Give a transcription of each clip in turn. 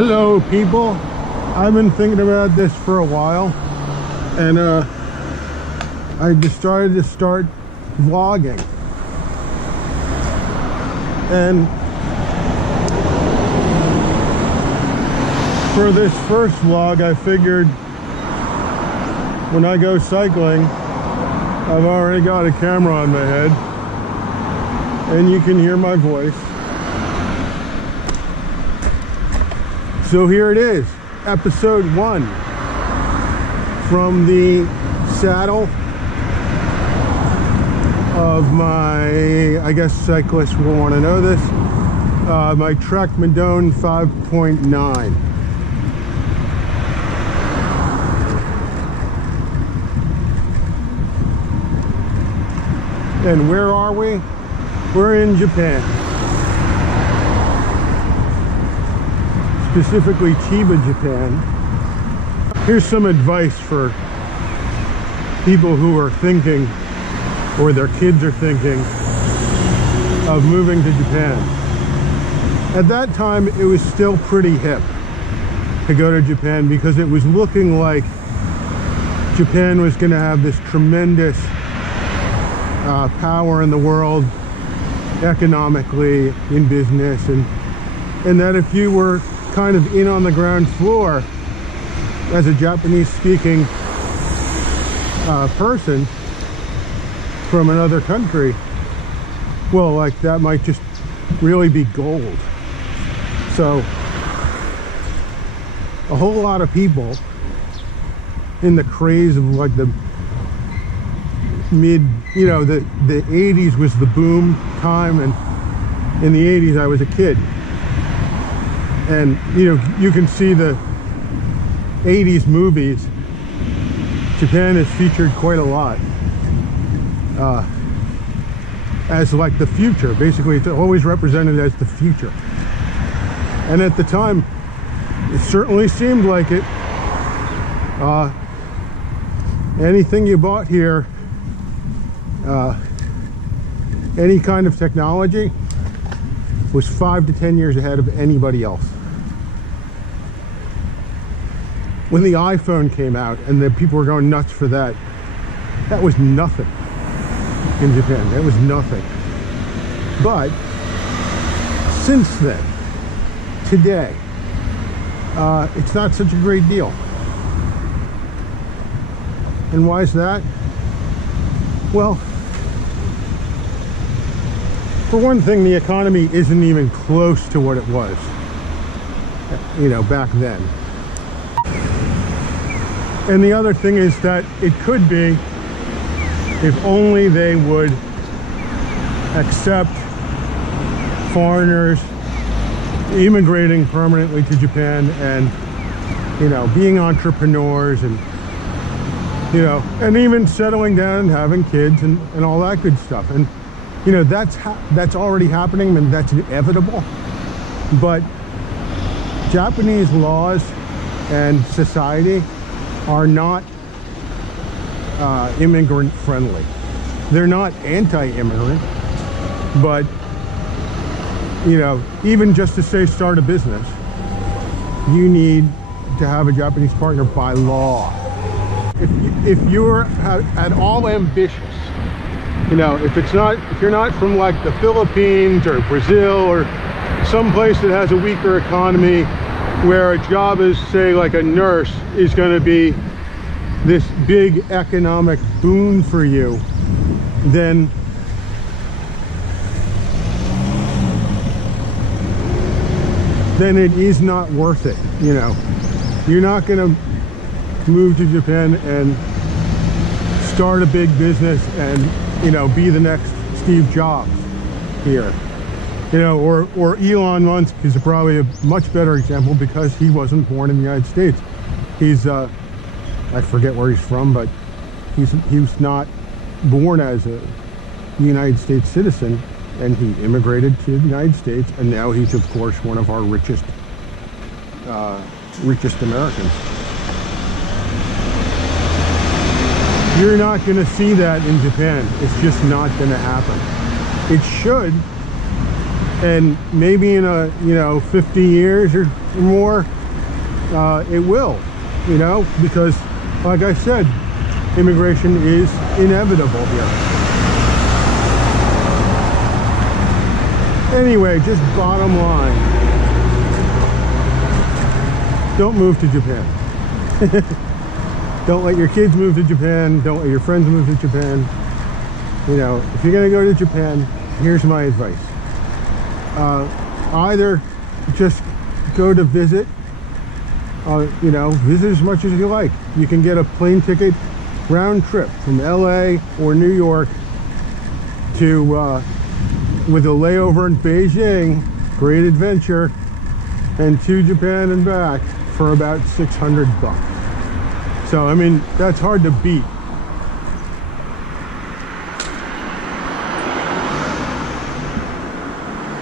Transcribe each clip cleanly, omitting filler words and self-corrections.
Hello people, I've been thinking about this for a while, and I decided to start vlogging. And for this first vlog, I figured when I go cycling, I've already got a camera on my head and you can hear my voice. So here it is, episode 1 from the saddle of my, I guess cyclists will want to know this, my Trek Madone 5.9. And where are we? We're in Japan. Specifically Chiba, Japan. Here's some advice for people who are thinking, or their kids are thinking, of moving to Japan. At that time, it was still pretty hip to go to Japan because it was looking like Japan was going to have this tremendous power in the world, economically, in business, and that if you were kind of in on the ground floor as a Japanese speaking person from another country, well, like that might just really be gold. So a whole lot of people in the craze of like the mid, you know, the 80s was the boom time, and in the 80s I was a kid. And, you know, you can see the 80s movies. Japan is featured quite a lot as like the future. Basically, it's always represented as the future. And at the time, it certainly seemed like it. Anything you bought here, any kind of technology, was 5 to 10 years ahead of anybody else. When the iPhone came out and the people were going nuts for that, that was nothing in Japan. That was nothing. But since then, today, it's not such a great deal. And why is that? Well, for one thing, the economy isn't even close to what it was, you know, back then. And the other thing is that it could be, if only they would accept foreigners immigrating permanently to Japan and, you know, being entrepreneurs and, you know, and even settling down and having kids and all that good stuff. And, you know, that's already happening, and that's inevitable. But Japanese laws and society are not immigrant friendly. They're not anti-immigrant, but, you know, even just to say start a business, you need to have a Japanese partner by law. If you're at all ambitious, you know, if you're not from like the Philippines or Brazil or some place that has a weaker economy, where a job as, say, like a nurse is going to be this big economic boon for you, then it is not worth it. You know, you're not going to move to Japan and start a big business and, you know, be the next Steve Jobs here. You know, or Elon Musk is probably a much better example because he wasn't born in the United States. He's, I forget where he's from, but he was not born as a United States citizen, and he immigrated to the United States, and now he's, of course, one of our richest Americans. You're not going to see that in Japan. It's just not going to happen. It should, And maybe in 50 years or more, it will, because like I said, immigration is inevitable here. Anyway, just bottom line, don't move to Japan. Don't let your kids move to Japan. Don't let your friends move to Japan. If you're going to go to Japan, here's my advice. Either just go to visit, visit as much as you like. You can get a plane ticket round trip from LA or New York to, with a layover in Beijing, great adventure, and to Japan and back for about $600. So, I mean, that's hard to beat.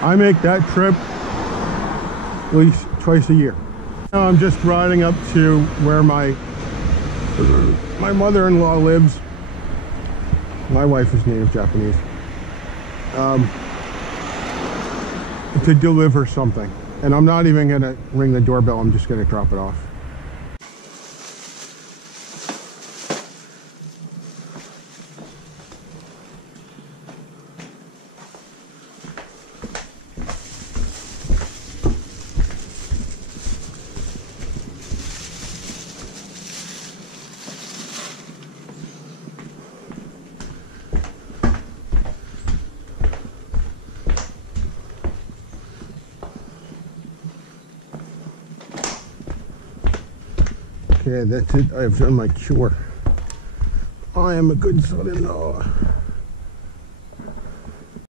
I make that trip at least twice a year. Now I'm just riding up to where my mother-in-law lives. My wife is native Japanese. To deliver something. And I'm not even gonna ring the doorbell, I'm just gonna drop it off. Okay, that's it. I've done my chore. I am a good son-in-law.